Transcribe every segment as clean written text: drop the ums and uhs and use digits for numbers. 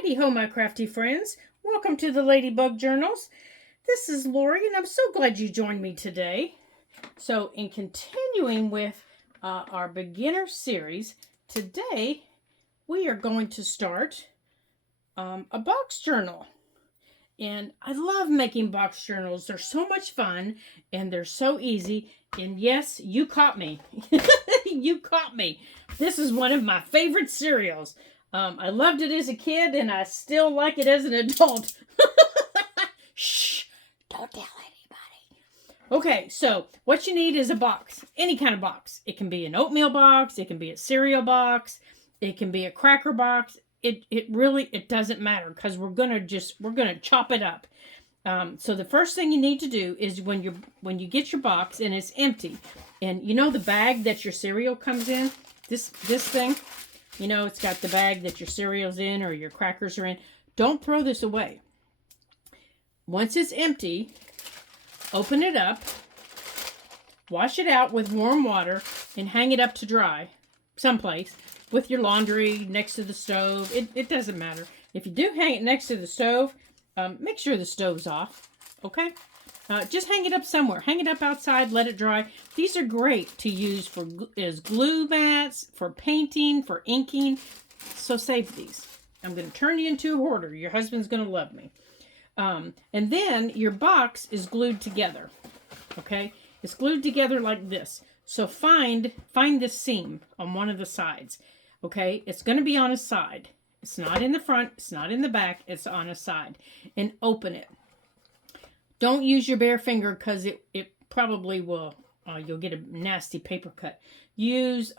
Heidi ho, my crafty friends. Welcome to the Ladybug Journals. This is Lori, and I'm so glad you joined me today. So, in continuing with our beginner series, today we are going to start a box journal. And I love making box journals. They're so much fun, and they're so easy. And yes, you caught me. You caught me. This is one of my favorite cereals. I loved it as a kid, and I still like it as an adult. Shh, don't tell anybody. Okay, so what you need is a box, any kind of box. It can be an oatmeal box, it can be a cereal box, it can be a cracker box. It really doesn't matter because we're gonna chop it up. So the first thing you need to do is when you get your box and it's empty, and you know the bag that your cereal comes in, this thing. You know, it's got the bag that your cereal's in or your crackers are in. Don't throw this away. Once it's empty, open it up, wash it out with warm water, and hang it up to dry someplace with your laundry next to the stove. It doesn't matter. If you do hang it next to the stove, make sure the stove's off, okay? Just hang it up somewhere. Hang it up outside, let it dry. These are great to use as glue mats, for painting, for inking. So save these. I'm going to turn you into a hoarder. Your husband's going to love me. And then your box is glued together, okay? It's glued together like this. So find this seam on one of the sides, okay? It's going to be on a side. It's not in the front. It's not in the back. It's on a side. And open it. Don't use your bare finger because it probably will, you'll get a nasty paper cut. Use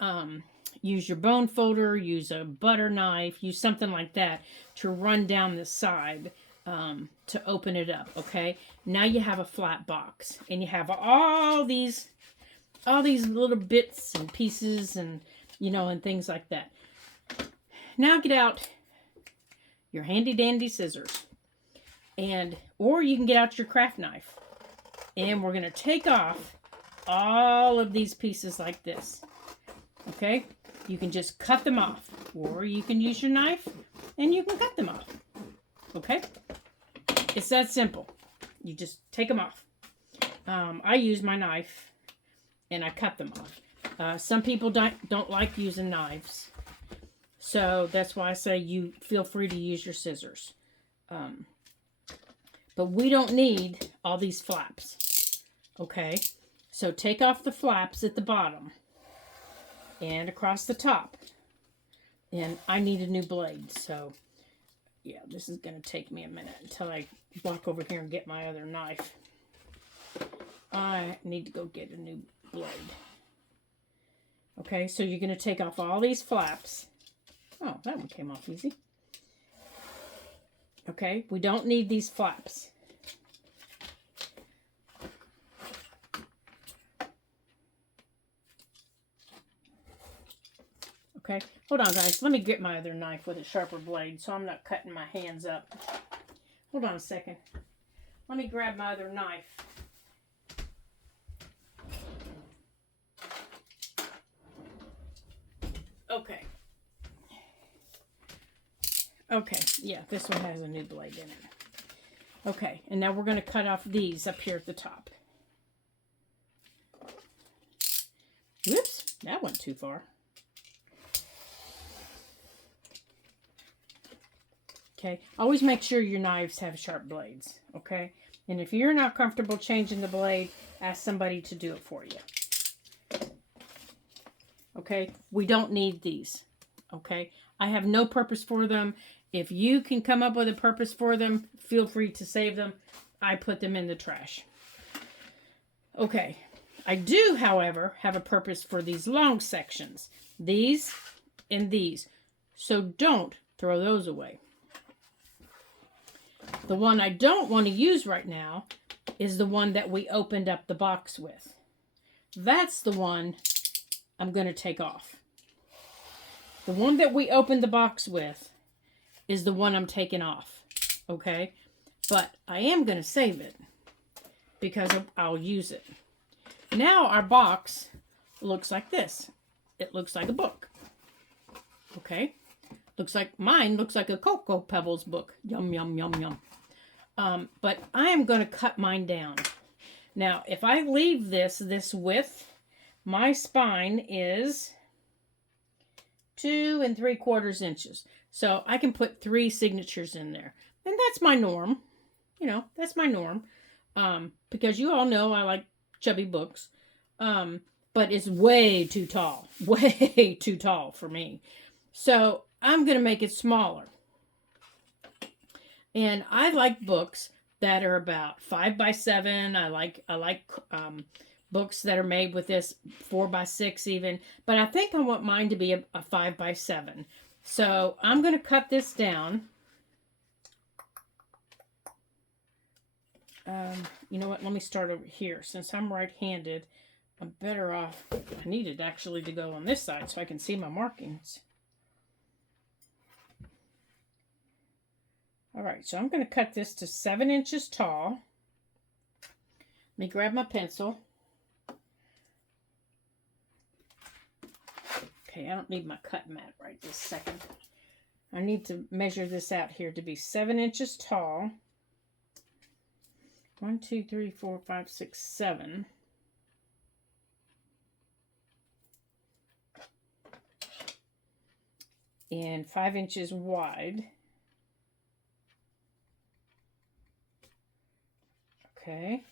your bone folder, use a butter knife, use something like that to run down the side to open it up, okay? Now you have a flat box and you have all these little bits and pieces and, and things like that. Now get out your handy dandy scissors. Or you can get out your craft knife. And we're going to take off all of these pieces like this. Okay? You can just cut them off. Or you can use your knife and you can cut them off. Okay? It's that simple. You just take them off. I use my knife and I cut them off. Some people don't like using knives. So that's why I say you feel free to use your scissors. But we don't need all these flaps, okay? So take off the flaps at the bottom and across the top. And I need a new blade, so yeah, this is going to take me a minute until I walk over here and get my other knife. I need to go get a new blade. Okay, so you're going to take off all these flaps. Oh, that one came off easy. Okay, we don't need these flaps. Okay, hold on guys, let me get my other knife with a sharper blade so I'm not cutting my hands up. Hold on a second. Let me grab my other knife. Okay. Okay, yeah, this one has a new blade in it. Okay, and now we're going to cut off these up here at the top. Whoops, that went too far. Okay, always make sure your knives have sharp blades, okay? And if you're not comfortable changing the blade, ask somebody to do it for you. Okay, we don't need these, okay? I have no purpose for them. If you can come up with a purpose for them, feel free to save them. I put them in the trash. Okay. I do, however, have a purpose for these long sections. These and these. So don't throw those away. The one I don't want to use right now is the one that we opened up the box with. That's the one I'm going to take off. The one that we opened the box with is the one I'm taking off, okay? But I am going to save it because I'll use it. Now our box looks like this. It looks like a book, okay? Mine looks like a Cocoa Pebbles book. Yum, yum, yum, yum. But I am going to cut mine down. Now, if I leave this width, my spine is 2 3/4 inches. So I can put 3 signatures in there. And that's my norm. You know, that's my norm. Because you all know I like chubby books. But it's way too tall. Way too tall for me. So I'm going to make it smaller. And I like books that are about 5 by 7. I like books that are made with this 4 by 6 even. But I think I want mine to be a 5 by 7. So I'm going to cut this down. You know what? Let me start over here. Since I'm right-handed, I'm better off. I need it actually to go on this side so I can see my markings. All right, so I'm going to cut this to 7 inches tall. Let me grab my pencil. Okay, I don't need my cut mat right this second. I need to measure this out here to be 7 inches tall. 1, 2, 3, 4, 5, 6, 7. And 5 inches wide. Okay.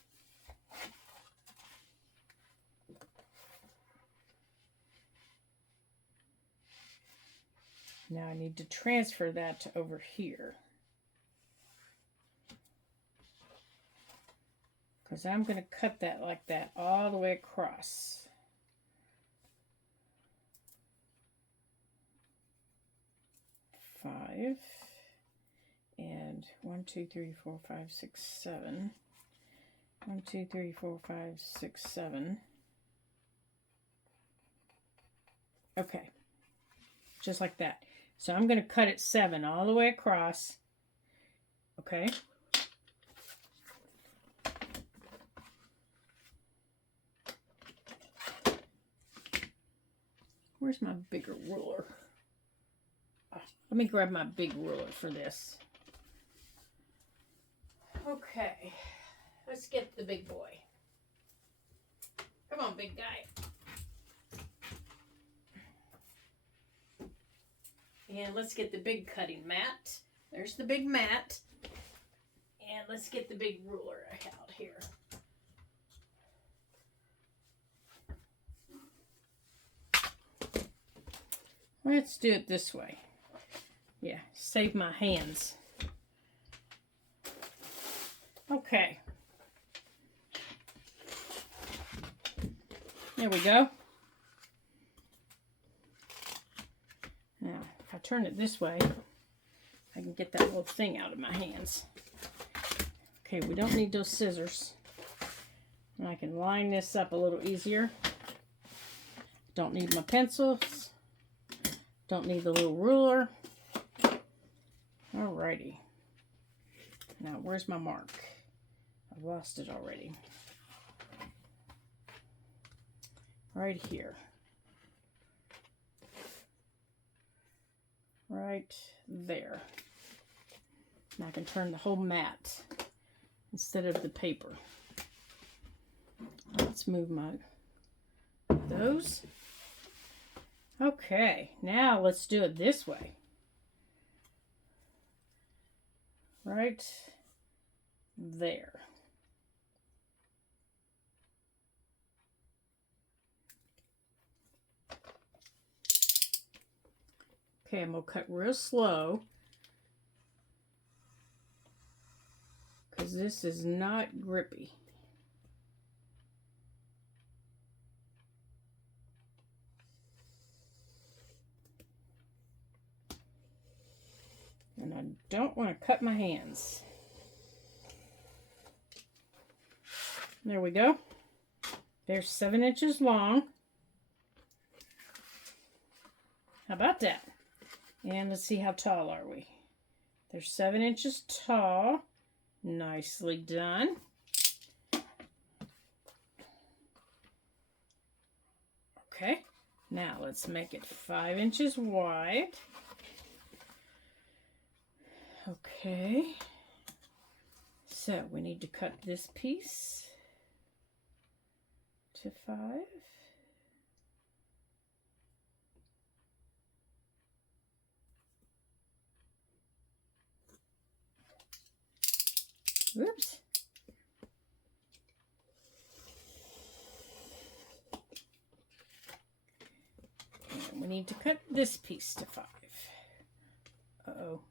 Now I need to transfer that to over here. Because I'm going to cut that like that all the way across. Five. And 1, 2, 3, 4, 5, 6, 7. 1, 2, 3, 4, 5, 6, 7. Okay. Just like that. So I'm going to cut it 7 all the way across. Okay. Where's my bigger ruler? Let me grab my big ruler for this. Okay. Let's get the big boy. Come on, big guy. And let's get the big cutting mat. There's the big mat. And let's get the big ruler out here. Let's do it this way. Yeah, save my hands. Okay. There we go. Now, if I turn it this way, I can get that little thing out of my hands. Okay, we don't need those scissors. And I can line this up a little easier. Don't need my pencils. Don't need the little ruler. Alrighty. Now, where's my mark? I've lost it already. Right here. Right there. And I can turn the whole mat instead of the paper. Let's move those. Okay, now let's do it this way. Right there. Okay, I'm going to cut real slow because this is not grippy. And I don't want to cut my hands. There we go. They're 7 inches long. How about that? And let's see, how tall are we? They're 7 inches tall. Nicely done. Okay, now let's make it 5 inches wide. Okay. So we need to cut this piece to 5. Whoops. And we need to cut this piece to 5. Uh-oh.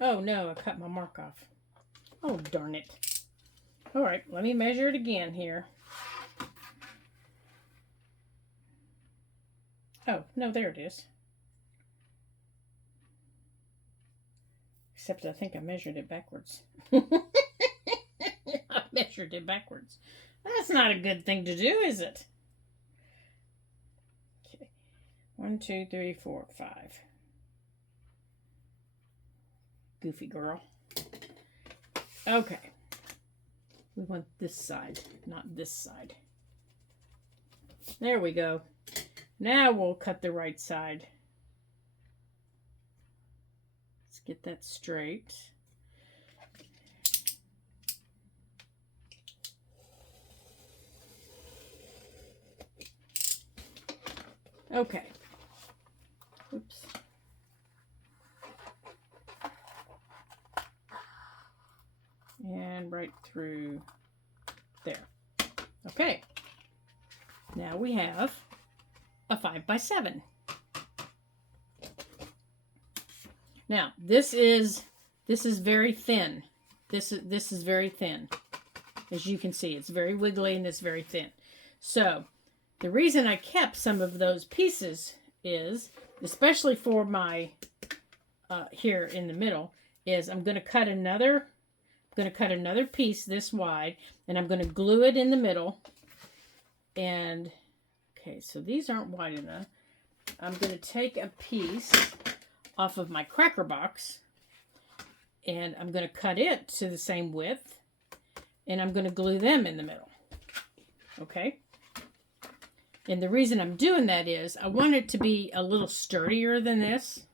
Oh no, I cut my mark off. Oh, darn it. All right, let me measure it again here. Oh, no, there it is. Except I think I measured it backwards. I measured it backwards. That's not a good thing to do, is it? Okay. 1, 2, 3, 4, 5. Goofy girl. Okay. We want this side, not this side. There we go. Now we'll cut the right side. Let's get that straight. Okay. Oops. And right through there. Okay. Now we have a 5 by 7. Now this is very thin. This is very thin. As you can see, it's very wiggly and it's very thin. So the reason I kept some of those pieces is, especially for my here in the middle, is I'm going to cut another piece this wide, and I'm going to glue it in the middle. And okay, so these aren't wide enough. I'm going to take a piece off of my cracker box, and I'm going to cut it to the same width, and I'm going to glue them in the middle. Okay? And the reason I'm doing that is I want it to be a little sturdier than this.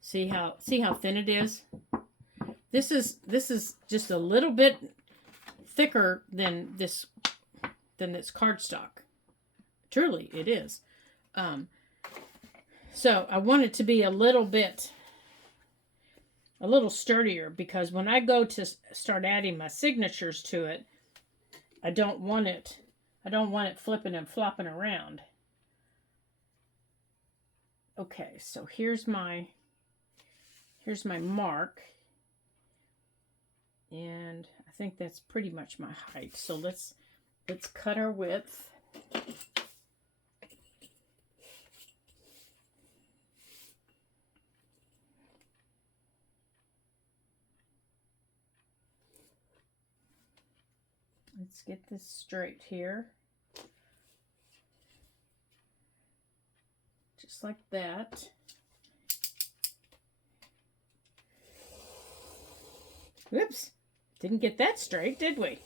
See how thin it is? This is just a little bit thicker than this cardstock. Truly, it is. So I want it to be a little sturdier, because when I go to start adding my signatures to it, I don't want it flipping and flopping around. Okay, so here's my mark. And I think that's pretty much my height. So let's cut our width. Let's get this straight here. Just like that. Whoops. Didn't get that straight, did we?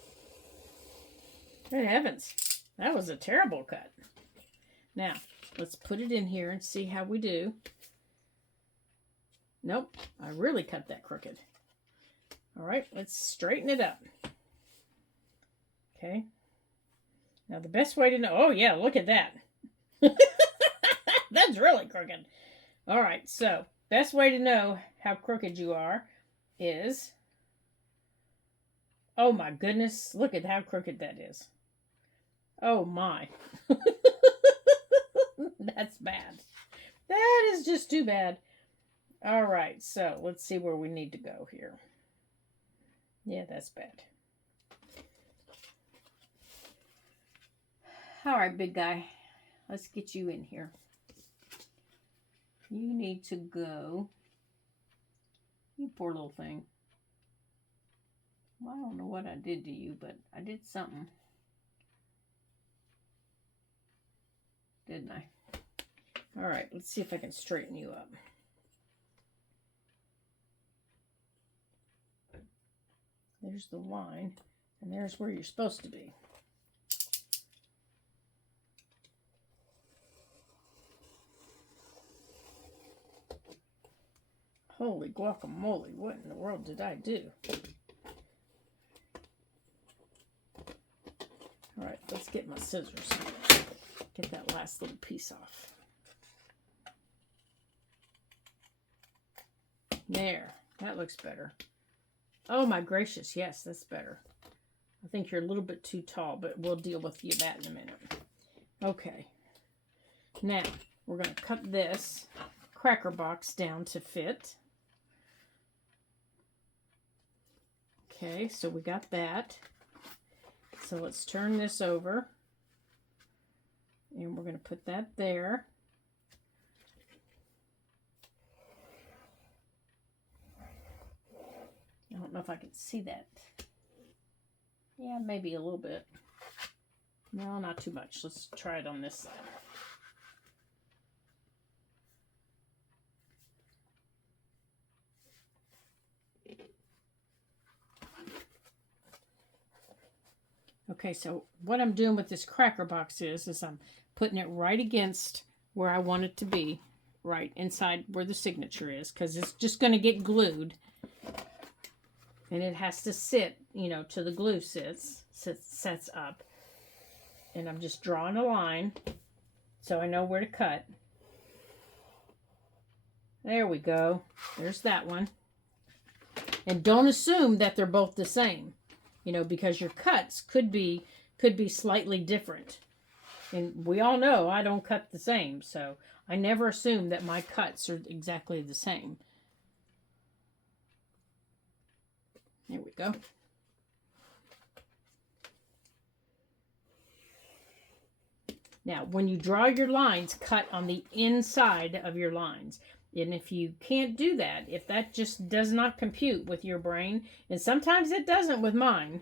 Good heavens. That was a terrible cut. Now, let's put it in here and see how we do. Nope, I really cut that crooked. All right, let's straighten it up. Okay. Now, the best way to know... Oh, yeah, look at that. That's really crooked. All right, so best way to know how crooked you are is... Oh, my goodness. Look at how crooked that is. Oh, my. That's bad. That is just too bad. All right, so let's see where we need to go here. Yeah, that's bad. All right, big guy. Let's get you in here. You need to go. You poor little thing. Well, I don't know what I did to you, but I did something. Didn't I? All right, let's see if I can straighten you up. There's the line, and there's where you're supposed to be. Holy guacamole, what in the world did I do? All right, let's get my scissors. Get that last little piece off. There, that looks better. Oh my gracious, yes, that's better. I think you're a little bit too tall, but we'll deal with that in a minute. Okay, now we're going to cut this cracker box down to fit. Okay, so we got that. So let's turn this over. And we're going to put that there. I don't know if I can see that. Yeah, maybe a little bit. No, not too much. Let's try it on this side. Okay, so what I'm doing with this cracker box is I'm putting it right against where I want it to be, right inside where the signature is, because it's just going to get glued. And it has to sit, you know, till the glue sets up. And I'm just drawing a line so I know where to cut. There we go. There's that one. And don't assume that they're both the same, you know, because your cuts could be slightly different. And we all know I don't cut the same, so I never assume that my cuts are exactly the same. There we go. Now, when you draw your lines, cut on the inside of your lines. And if you can't do that, if that just does not compute with your brain, and sometimes it doesn't with mine,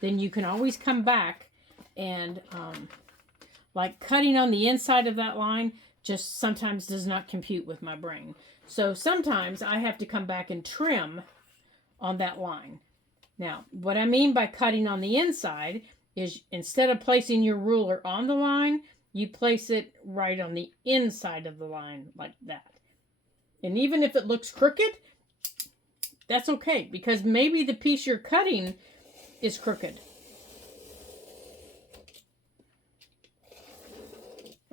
then you can always come back and, like cutting on the inside of that line just sometimes does not compute with my brain. So sometimes I have to come back and trim on that line. Now, what I mean by cutting on the inside is instead of placing your ruler on the line, you place it right on the inside of the line like that. And even if it looks crooked, that's okay, because maybe the piece you're cutting is crooked.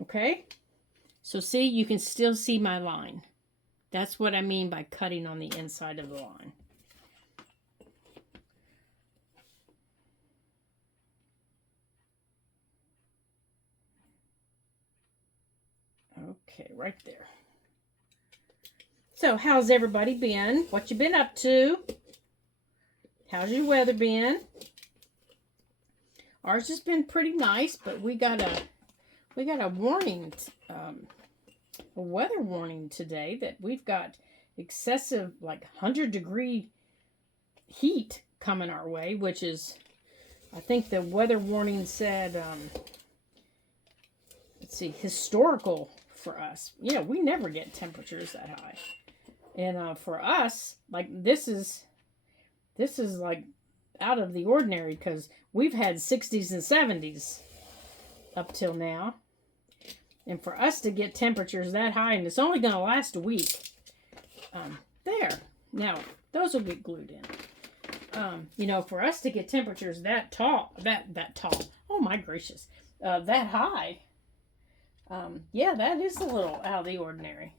Okay? So see, you can still see my line. That's what I mean by cutting on the inside of the line. Okay, right there. So, how's everybody been? What you been up to? How's your weather been? Ours has been pretty nice, but we got a warning, a weather warning today that we've got excessive, like 100-degree heat coming our way, which is, I think the weather warning said, let's see, historical for us. You know, we never get temperatures that high. And for us, like this is like out of the ordinary, because we've had 60s and 70s up till now. And for us to get temperatures that high, and it's only going to last a week. There. Now, those will get glued in. You know, for us to get temperatures that tall, that tall, oh my gracious, that high, yeah, that is a little out of the ordinary.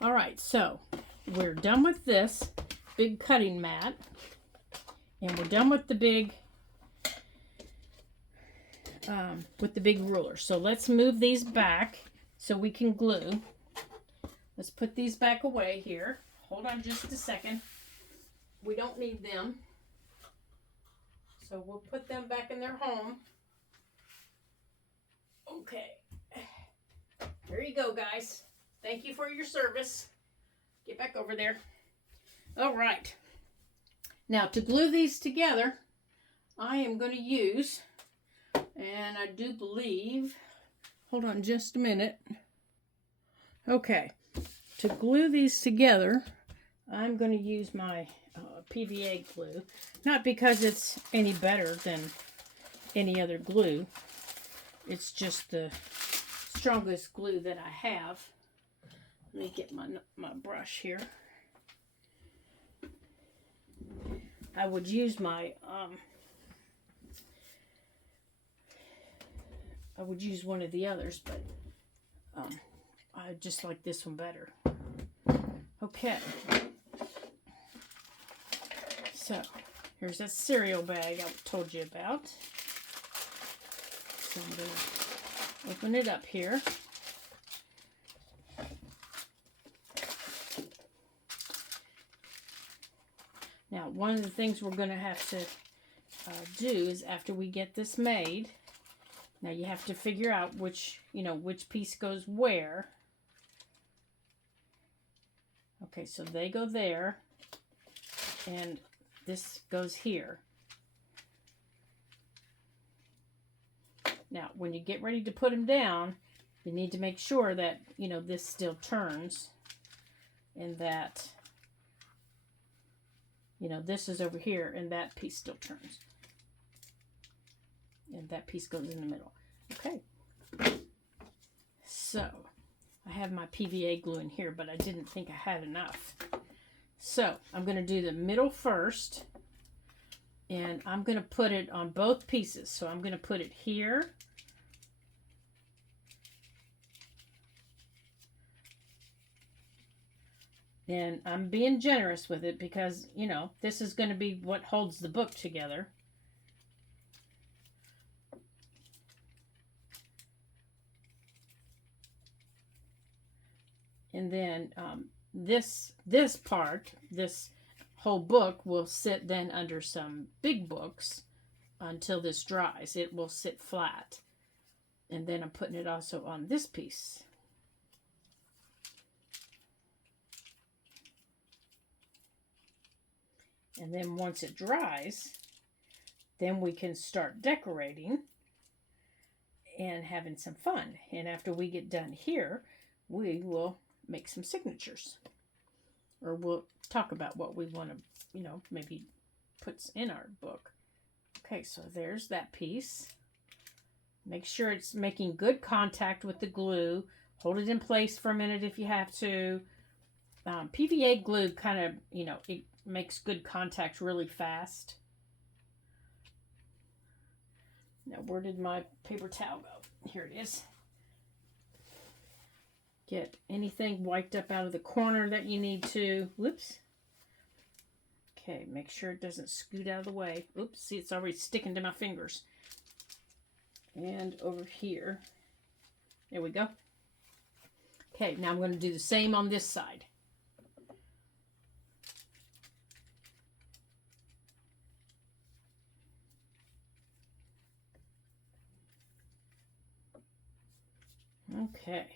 All right, so we're done with this big cutting mat, and we're done with the big ruler. So let's move these back so we can glue. Let's put these back away here. Hold on just a second. We don't need them. So we'll put them back in their home. Okay. There you go, guys. Thank you for your service. Get back over there. All right. Now, to glue these together, I am going to use, and I do believe, hold on just a minute. Okay. To glue these together, I'm going to use my PVA glue. Not because it's any better than any other glue. It's just the strongest glue that I have. Let me get my brush here. I would use my I would use one of the others, but I just like this one better. Okay. So, here's that cereal bag I told you about. So I'm going to open it up here. Now, one of the things we're going to have to do is after we get this made, now you have to figure out which piece goes where. Okay, so they go there, and this goes here. Now, when you get ready to put them down, you need to make sure that, this still turns, and that, this is over here, and that piece still turns. And that piece goes in the middle. Okay. So, I have my PVA glue in here, but I didn't think I had enough. So, I'm going to do the middle first. And I'm going to put it on both pieces. So, I'm going to put it here. And I'm being generous with it because, this is going to be what holds the book together. And then this part, this whole book will sit then under some big books until this dries. It will sit flat. And then I'm putting it also on this piece. And then once it dries, then we can start decorating and having some fun. And after we get done here, we will make some signatures. Or we'll talk about what we want to, maybe put in our book. Okay, so there's that piece. Make sure it's making good contact with the glue. Hold it in place for a minute if you have to. PVA glue kind of, it makes good contact really fast. Now, where did my paper towel go? Here it is. Get anything wiped up out of the corner that you need to. Whoops. Okay, make sure it doesn't scoot out of the way. Oops, see, it's already sticking to my fingers. And over here. There we go. Okay, now I'm going to do the same on this side. Okay.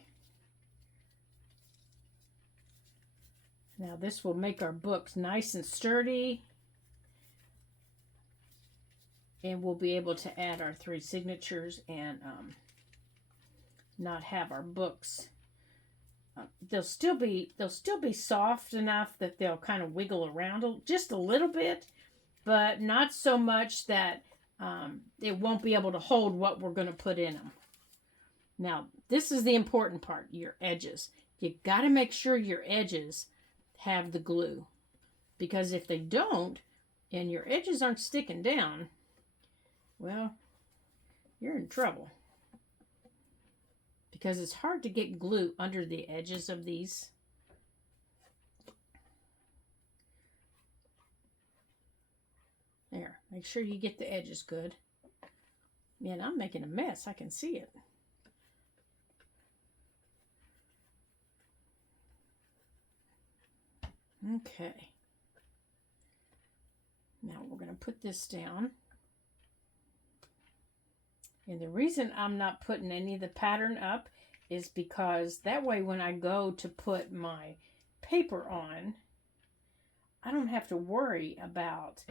Now this will make our books nice and sturdy. And we'll be able to add our 3 signatures and not have our books. They'll still be soft enough that they'll kind of wiggle around just a little bit, but not so much that it won't be able to hold what we're going to put in them. Now, this is the important part, your edges. You got to make sure your edges have the glue. Because if they don't, and your edges aren't sticking down, well, you're in trouble. Because it's hard to get glue under the edges of these. There, make sure you get the edges good. Man, I'm making a mess. I can see it. Okay. Now we're going to put this down. And the reason I'm not putting any of the pattern up is because that way when I go to put my paper on, I don't have to worry about,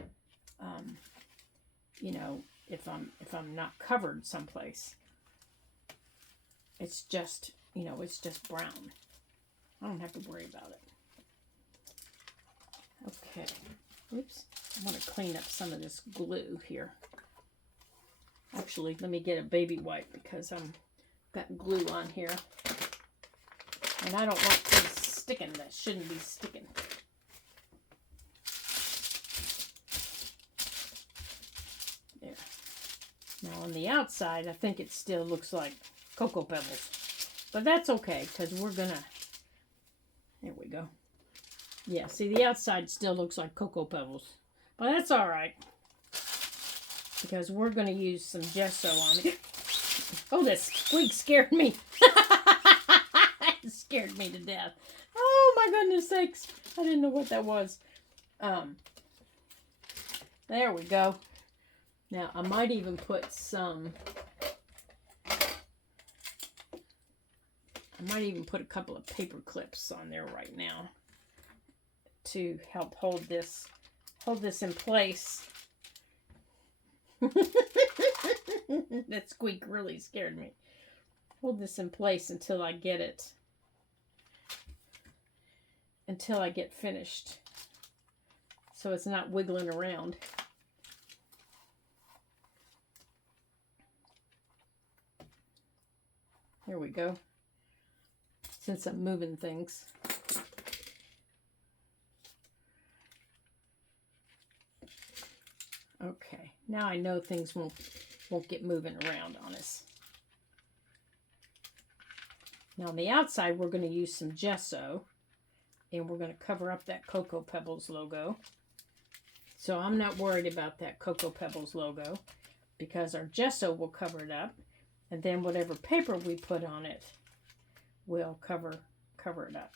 if I'm not covered someplace. It's just, it's just brown. I don't have to worry about it. Okay. Oops. I want to clean up some of this glue here. Actually, let me get a baby wipe because I've got glue on here. And I don't want this sticking that shouldn't be sticking. There. Now on the outside, I think it still looks like Cocoa Pebbles. But that's okay, because we're going to... There we go. Yeah, see, the outside still looks like Cocoa Pebbles. But that's all right. Because we're going to use some gesso on it. Oh, that squeak scared me. It scared me to death. Oh, my goodness sakes. I didn't know what that was. There we go. Now, I might even put some... I might even put a couple of paper clips on there right now to help hold this in place. That squeak really scared me. Hold this in place until I get it. Until I get finished. So it's not wiggling around. There we go. Since I'm moving things. Okay, now I know things won't get moving around on us. Now on the outside, we're going to use some gesso, and we're going to cover up that Cocoa Pebbles logo. So I'm not worried about that Cocoa Pebbles logo, because our gesso will cover it up, and then whatever paper we put on it will cover it up.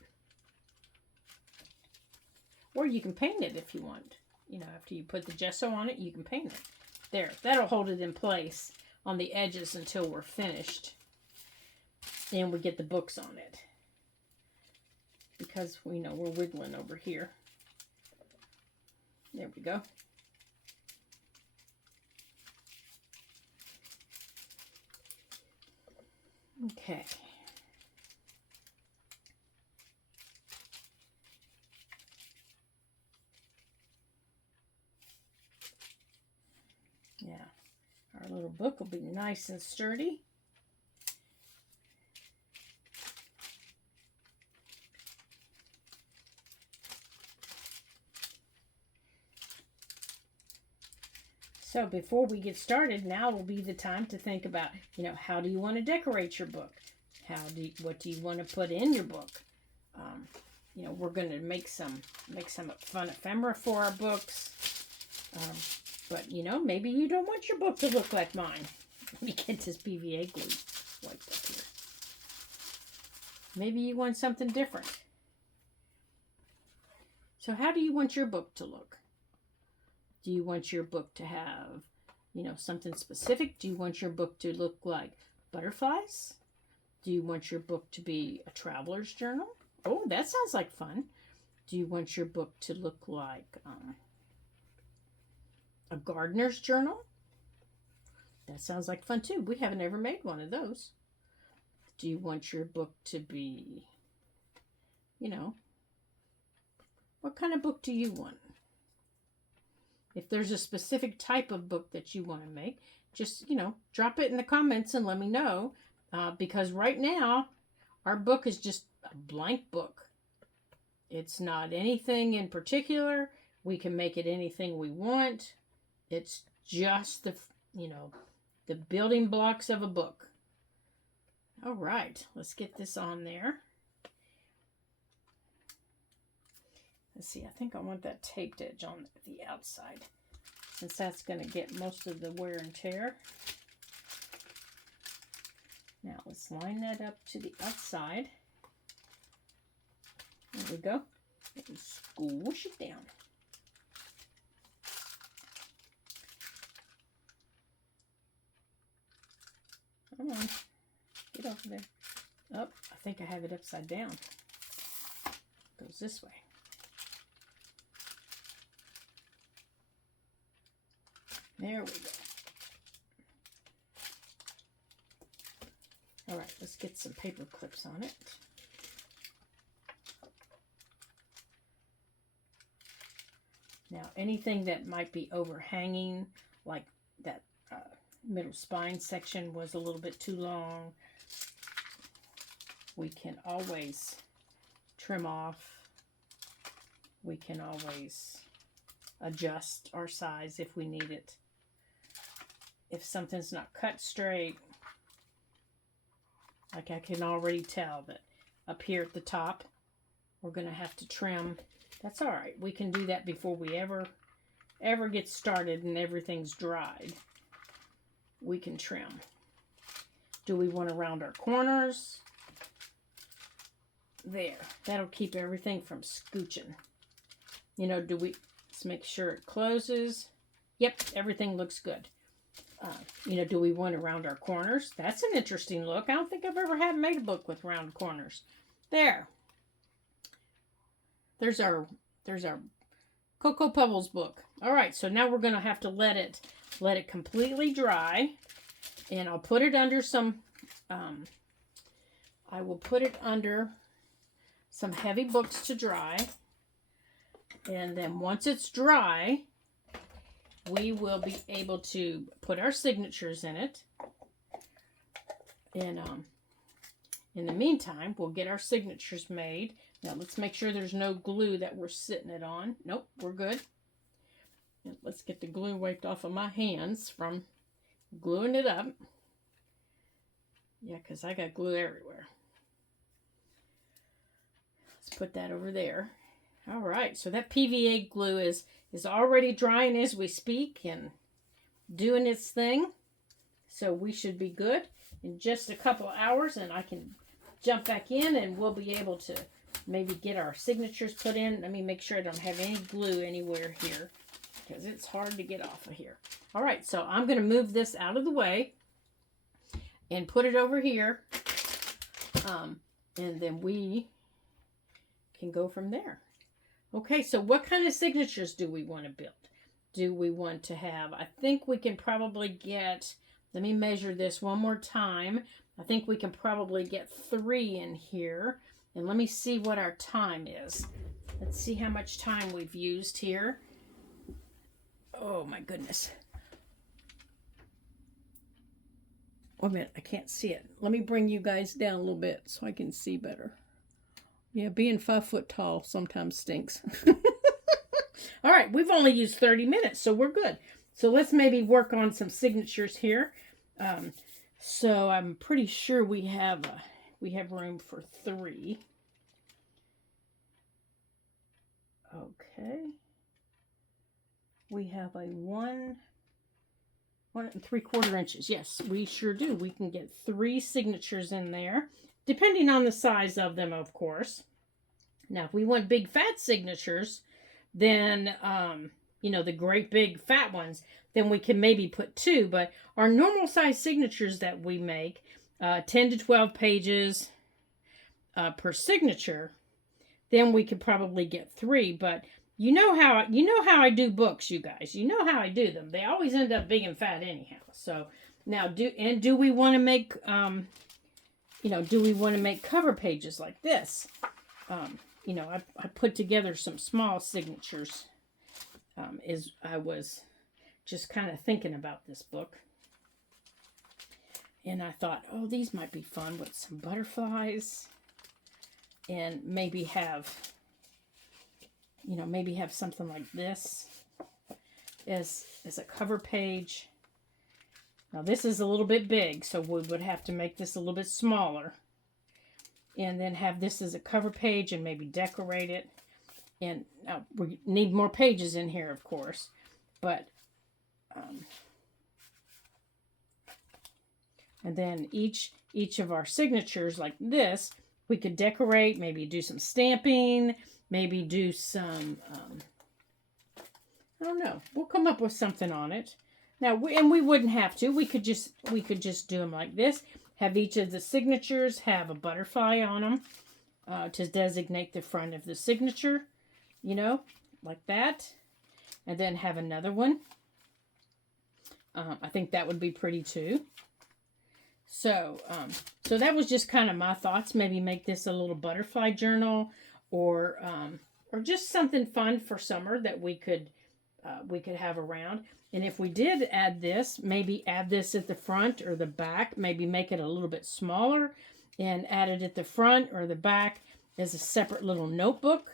Or you can paint it if you want. You know, after you put the gesso on it, you can paint it. There, that'll hold it in place on the edges until we're finished. And we get the books on it. Because we know we're wiggling over here. There we go. Okay. Yeah, our little book will be nice and sturdy. So before we get started, now will be the time to think about, you know, how do you want to decorate your book? What do you want to put in your book? You know, we're going to make some fun ephemera for our books. But, you know, maybe you don't want your book to look like mine. Let me get this PVA glue wiped up here. Maybe you want something different. So how do you want your book to look? Do you want your book to have, you know, something specific? Do you want your book to look like butterflies? Do you want your book to be a traveler's journal? Oh, that sounds like fun. Do you want your book to look like... a gardener's journal? That sounds like fun too. We haven't ever made one of those. Do you want your book to be, you know, what kind of book do you want? If there's a specific type of book that you want to make, just, you know, drop it in the comments and let me know. Because right now, our book is just a blank book. It's not anything in particular. We can make it anything we want. It's just the, you know, the building blocks of a book. All right, let's get this on there. Let's see, I think I want that taped edge on the outside, since that's going to get most of the wear and tear. Now let's line that up to the outside. There we go. And squish it down. Come on, get over there. Oh, I think I have it upside down. Goes this way. There we go. All right, let's get some paper clips on it. Now, anything that might be overhanging, like that middle spine section was a little bit too long, we can always trim off. We can always adjust our size if we need it. If something's not cut straight, like I can already tell that up here at the top, we're going to have to trim. That's all right. We can do that before we ever get started and everything's dried. We can trim. Do we want to round our corners? There. That'll keep everything from scooching. You know, let's make sure it closes. Yep, everything looks good. You know, do we want to round our corners? That's an interesting look. I don't think I've ever made a book with round corners. There. There's our Cocoa Pebbles book. All right, so now we're going to have to let it completely dry, and I'll put it under some. I will put it under some heavy books to dry, and then once it's dry, we will be able to put our signatures in it. And in the meantime, we'll get our signatures made. Now let's make sure there's no glue that we're sitting it on. Nope, we're good. And let's get the glue wiped off of my hands from gluing it up. Yeah, because I got glue everywhere. Let's put that over there. All right, so that PVA glue is already drying as we speak and doing its thing. So we should be good in just a couple hours, and I can jump back in and we'll be able to maybe get our signatures put in. Let me make sure I don't have any glue anywhere here because it's hard to get off of here. All right, so I'm going to move this out of the way and put it over here. And then we can go from there. Okay, so what kind of signatures do we want to build? Do we want to have, I think we can probably get, let me measure this one more time. I think we can probably get 3 in here. And let me see what our time is. Let's see how much time we've used here. Oh my goodness. Wait a minute, I can't see it. Let me bring you guys down a little bit so I can see better. Yeah, being 5 foot tall sometimes stinks. All right, we've only used 30 minutes, so we're good. So let's maybe work on some signatures here. So I'm pretty sure we have room for 3. Okay. We have a 1 3/4 inches. Yes, we sure do. We can get 3 signatures in there, depending on the size of them, of course. Now, if we want big fat signatures, then, you know, the great big fat ones, then we can maybe put 2. But our normal size signatures that we make, 10 to 12 pages per signature, then we could probably get 3. But you know how I do books, you guys. You know how I do them. They always end up big and fat anyhow. So now, do we want to make do we want to make cover pages like this? You know, I put together some small signatures as I was just kind of thinking about this book. And I thought, oh, these might be fun with some butterflies. And maybe have something like this as a cover page. Now this is a little bit big, so we would have to make this a little bit smaller. And then have this as a cover page and maybe decorate it. And now we need more pages in here, of course. But, and then each of our signatures like this, we could decorate, maybe do some stamping, maybe do some, I don't know. We'll come up with something on it. Now, we wouldn't have to. We could just do them like this. Have each of the signatures have a butterfly on them to designate the front of the signature, you know, like that. And then have another one. I think that would be pretty too. So that was just kind of my thoughts. Maybe make this a little butterfly journal, or just something fun for summer that we could have around. And if we did add this, maybe add this at the front or the back. Maybe make it a little bit smaller and add it at the front or the back as a separate little notebook.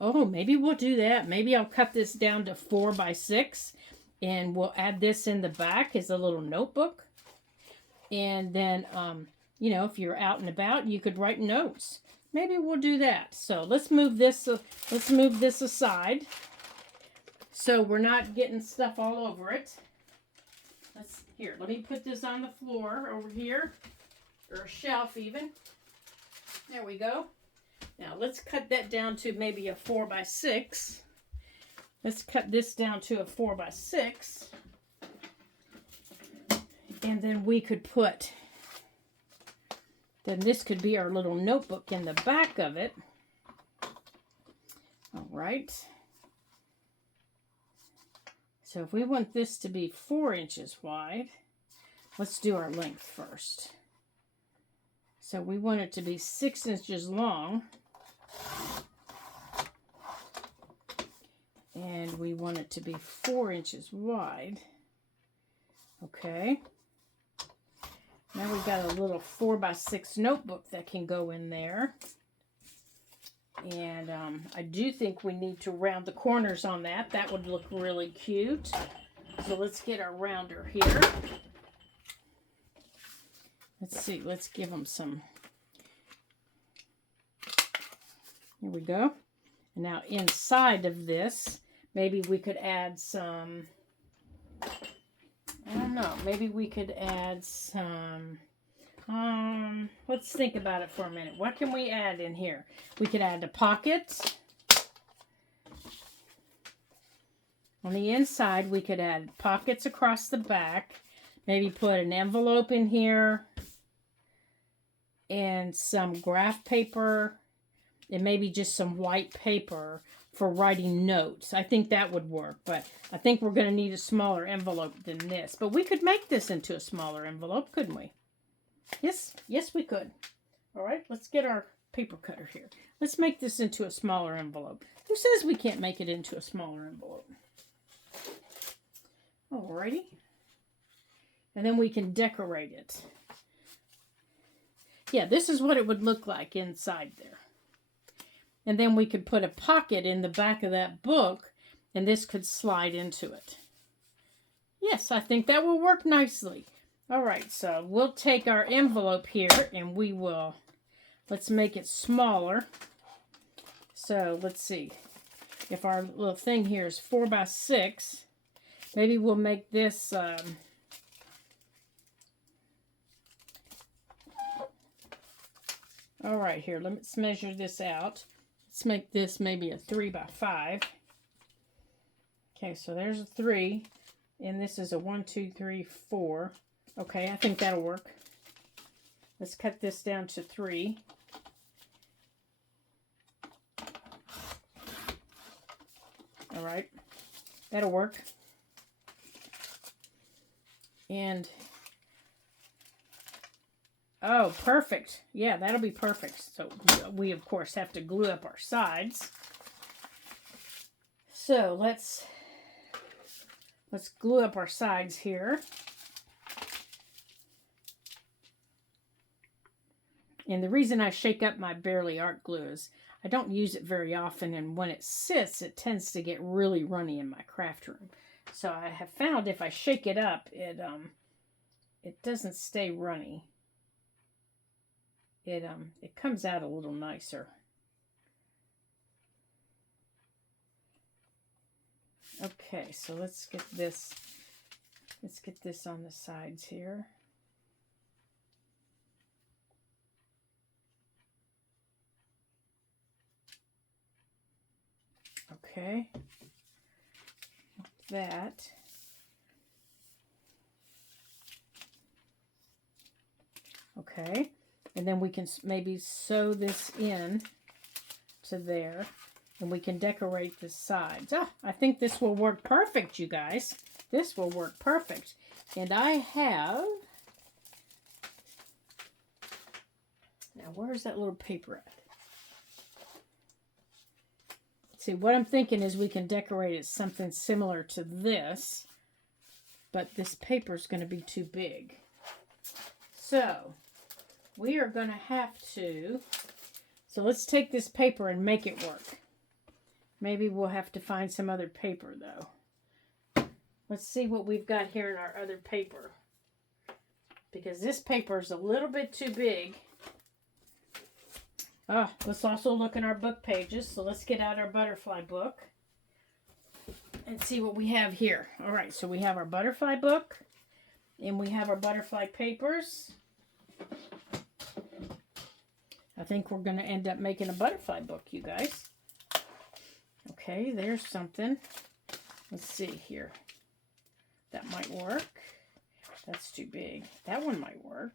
Oh, maybe we'll do that. Maybe I'll cut this down to 4 by 6 and we'll add this in the back as a little notebook. And then, you know, if you're out and about, you could write notes. Maybe we'll do that. So let's move this aside so we're not getting stuff all over it. Let me put this on the floor over here, or a shelf even. There we go. Now let's cut that down to maybe a 4 by 6. Let's cut this down to a 4 by 6. And then we could put, then this could be our little notebook in the back of it. All right. So if we want this to be 4 inches wide, let's do our length first. So we want it to be 6 inches long. And we want it to be 4 inches wide. Okay. Now we've got a little 4 by 6 notebook that can go in there. And I do think we need to round the corners on that. That would look really cute. So let's get our rounder here. Let's see. Let's give them some. Here we go. And now inside of this, maybe we could add some, I don't know, maybe we could add some, let's think about it for a minute. What can we add in here? We could add a pocket. On the inside, we could add pockets across the back. Maybe put an envelope in here. And some graph paper. And maybe just some white paper for writing notes. I think that would work. But I think we're going to need a smaller envelope than this. But we could make this into a smaller envelope, couldn't we? Yes, we could. All right, let's get our paper cutter here. Let's make this into a smaller envelope. Who says we can't make it into a smaller envelope? Alrighty. And then we can decorate it. Yeah, this is what it would look like inside there. And then we could put a pocket in the back of that book, and this could slide into it. Yes, I think that will work nicely. All right, so we'll take our envelope here, and we will, let's make it smaller. So let's see. If our little thing here is 4 by 6, maybe we'll make this, all right, here, let's measure this out. Let's make this maybe a 3 by 5. Okay, so there's a 3, and this is a 1, 2, 3, 4. Okay, I think that'll work. Let's cut this down to 3. All right, that'll work. And, oh, perfect. Yeah, that'll be perfect. So we, of course, have to glue up our sides. So let's glue up our sides here. And the reason I shake up my Barely Art glue is I don't use it very often, and when it sits, it tends to get really runny in my craft room. So I have found if I shake it up, it doesn't stay runny. It comes out a little nicer. Okay, so let's get this on the sides here. Okay, like that. Okay, and then we can maybe sew this in to there, and we can decorate the sides. Ah, I think this will work perfect, you guys. This will work perfect. And I have, now where's that little paper at? See, what I'm thinking is we can decorate it something similar to this, but this paper is going to be too big. So, we are going to have to So let's take this paper and make it work. Maybe we'll have to find some other paper though. Let's see what we've got here in our other paper. Because this paper is a little bit too big. Let's also look in our book pages. So let's get out our butterfly book and see what we have here. All right, so we have our butterfly book and we have our butterfly papers. I think we're going to end up making a butterfly book, you guys. Okay, there's something. Let's see here. That might work. That's too big. That one might work.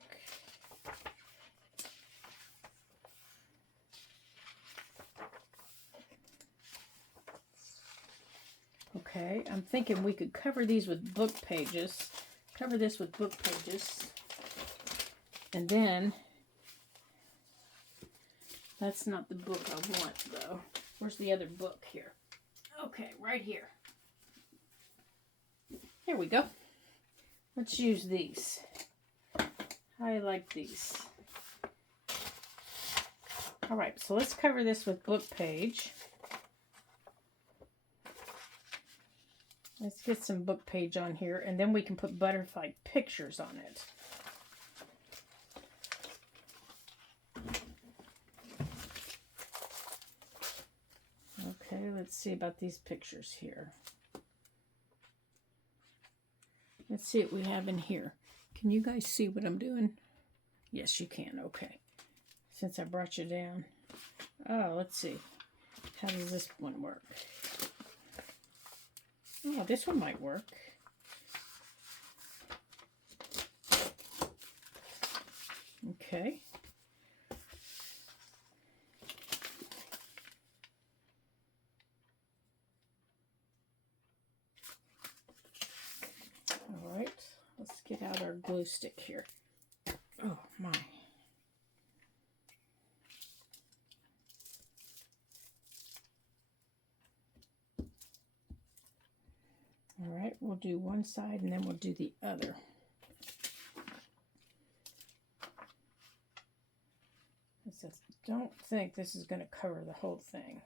Okay, I'm thinking we could cover these with book pages. Cover this with book pages. And then, that's not the book I want though. Where's the other book here? Okay, right here. Here we go. Let's use these. I like these. All right, so let's cover this with book page. Let's get some book page on here, and then we can put butterfly pictures on it. Okay, let's see about these pictures here. Let's see what we have in here. Can you guys see what I'm doing? Yes, you can. Okay. Since I brought you down. Oh, let's see. How does this one work? Oh, this one might work. Okay. All right. Let's get out our glue stick here. Oh, my. All right, we'll do one side and then we'll do the other. I don't think this is going to cover the whole thing.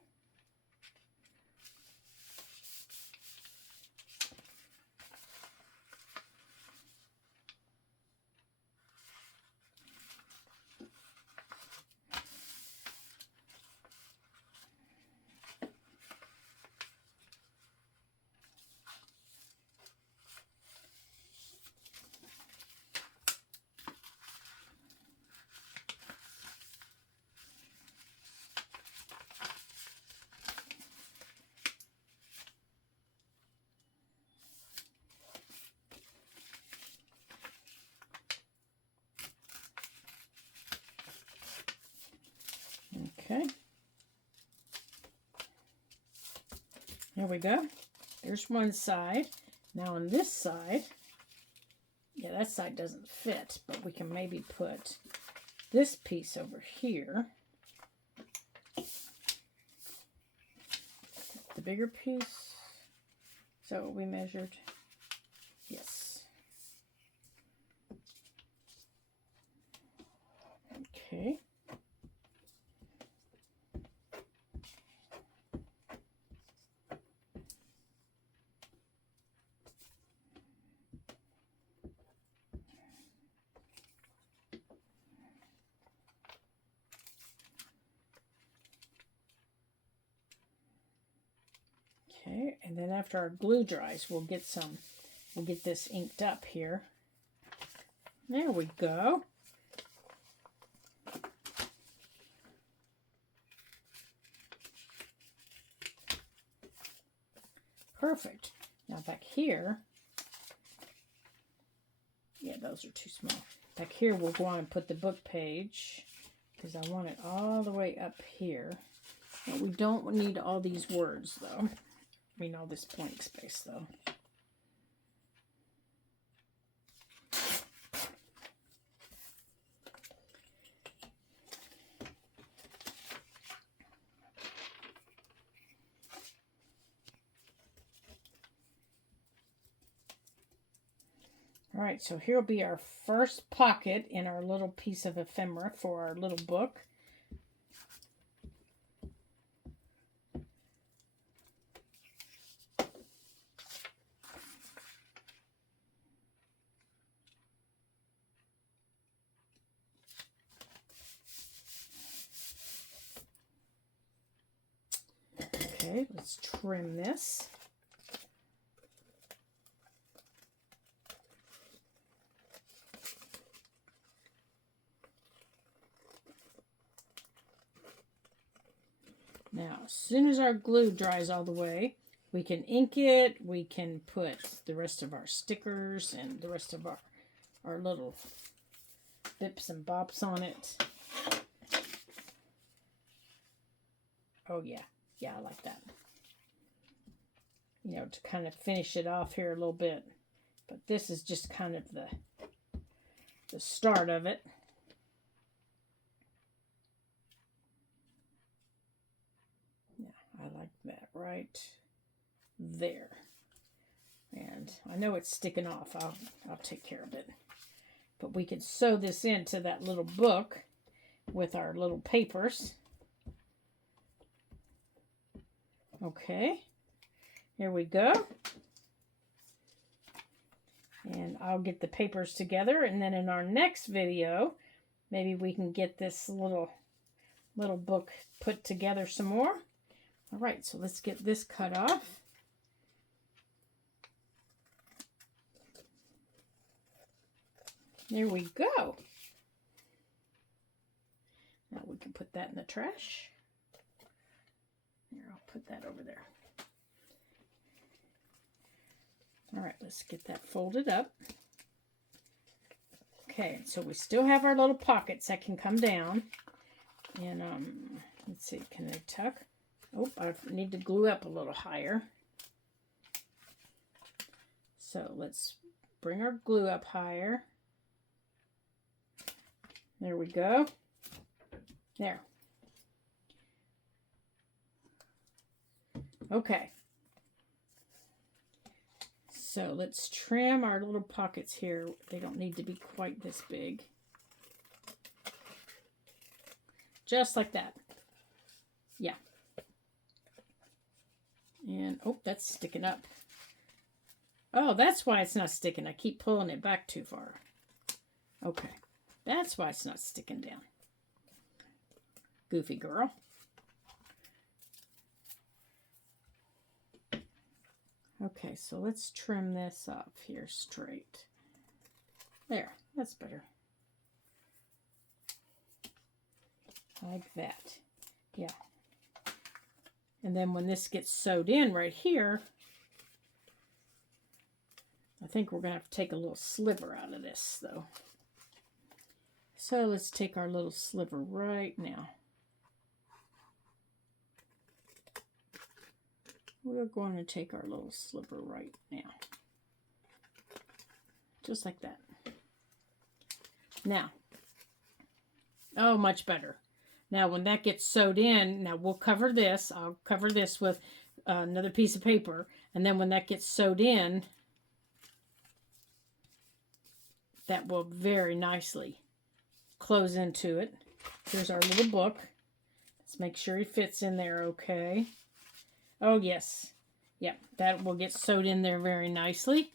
Okay. There we go. There's one side. Now on this side, yeah, that side doesn't fit, but we can maybe put this piece over here. The bigger piece. Is that what we measured? Yes. Okay. Okay, and then after our glue dries, we'll get this inked up here. There we go. Perfect. Now back here, yeah, those are too small. Back here, we'll go on and put the book page because I want it all the way up here. But we don't need all these words though. I mean, all this blank space though. All right, so here will be our first pocket in our little piece of ephemera for our little book. Okay, let's trim this. Now, as soon as our glue dries all the way, we can ink it, we can put the rest of our stickers and the rest of our little bips and bops on it. Oh yeah, yeah, I like that. You know, to kind of finish it off here a little bit. But this is just kind of the start of it. I like that right there. And I know it's sticking off. I'll take care of it. But we can sew this into that little book with our little papers. Okay. Here we go. And I'll get the papers together, and then in our next video, maybe we can get this little book put together some more. All right, so let's get this cut off. There we go. Now we can put that in the trash. Here, I'll put that over there. All right, let's get that folded up. Okay, so we still have our little pockets that can come down. And let's see, can they tuck? Oh, I need to glue up a little higher. So let's bring our glue up higher. There we go. There. Okay. So let's trim our little pockets here. They don't need to be quite this big. Just like that. Yeah. And, oh, that's sticking up. Oh, that's why it's not sticking. I keep pulling it back too far. Okay. That's why it's not sticking down. Goofy girl. Okay, so let's trim this up here straight. There, that's better. Like that. Yeah. And then when this gets sewed in right here, I think we're going to have to take a little sliver out of this, though. So let's take our little sliver right now. We're going to take our little sliver right now. Just like that. Now. Oh, much better. Now, when that gets sewed in, now we'll cover this. I'll cover this with another piece of paper. And then when that gets sewed in, that will very nicely close into it. Here's our little book. Let's make sure he fits in there okay. Oh, yes. Yep, that will get sewed in there very nicely.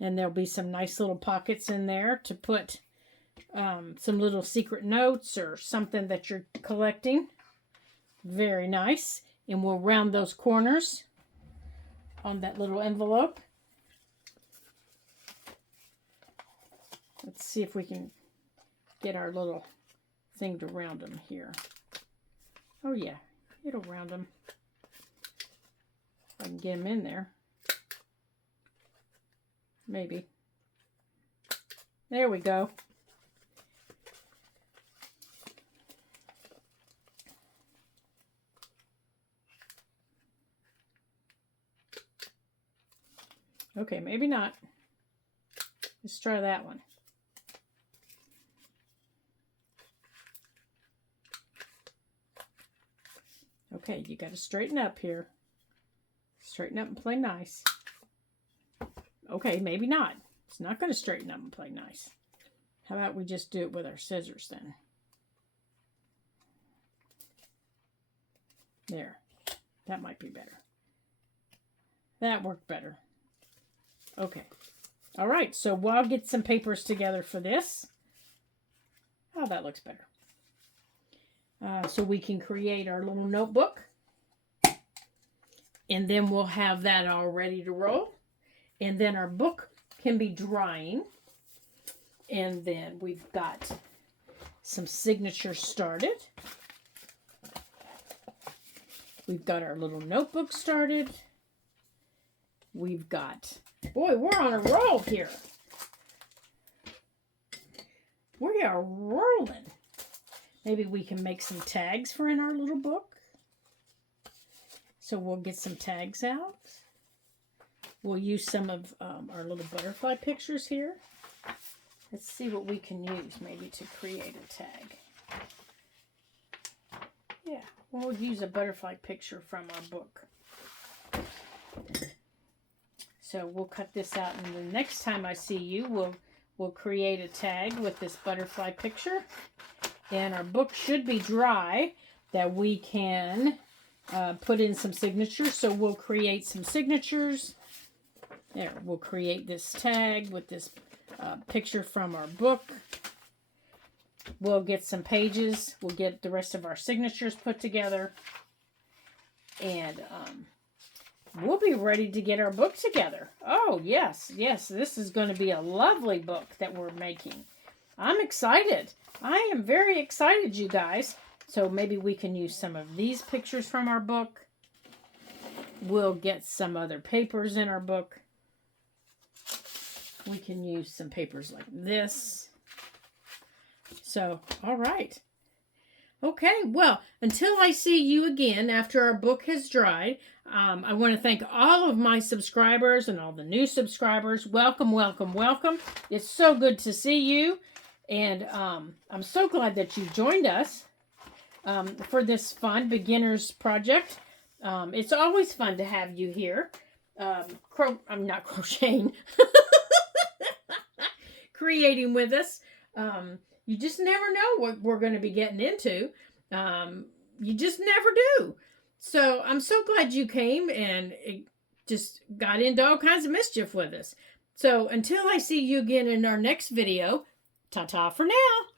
And there'll be some nice little pockets in there to put some little secret notes or something that you're collecting. Very nice. And we'll round those corners on that little envelope. Let's see if we can get our little thing to round them here. Oh, yeah. It'll round them. If I can get them in there. Maybe. There we go. Okay, maybe not. Let's try that one. Okay, you got to straighten up here. Straighten up and play nice. Okay, maybe not. It's not going to straighten up and play nice. How about we just do it with our scissors then? There. That might be better. That worked better. Okay. All right, so we'll get some papers together for this. Oh, that looks better. So we can create our little notebook. And then we'll have that all ready to roll. And then our book can be drying. And then we've got some signatures started. We've got our little notebook started. We've got, boy, we're on a roll here. We are rolling. Maybe we can make some tags for in our little book. So we'll get some tags out. We'll use some of our little butterfly pictures here. Let's see what we can use maybe to create a tag. Yeah, we'll use a butterfly picture from our book. So we'll cut this out, and the next time I see you, we'll create a tag with this butterfly picture. And our book should be dry that we can put in some signatures. So we'll create some signatures. There, we'll create this tag with this picture from our book. We'll get some pages. We'll get the rest of our signatures put together. And we'll be ready to get our book together. Oh, yes, yes. This is going to be a lovely book that we're making. I'm excited. I am very excited, you guys. So maybe we can use some of these pictures from our book. We'll get some other papers in our book. We can use some papers like this. So, all right. Okay, well, until I see you again after our book has dried, I want to thank all of my subscribers and all the new subscribers. Welcome, welcome, welcome. It's so good to see you. And I'm so glad that you joined us for this fun beginners project. It's always fun to have you here. I'm not crocheting. Creating with us. You just never know what we're going to be getting into. You just never do. So I'm so glad you came and just got into all kinds of mischief with us. So until I see you again in our next video, ta-ta for now.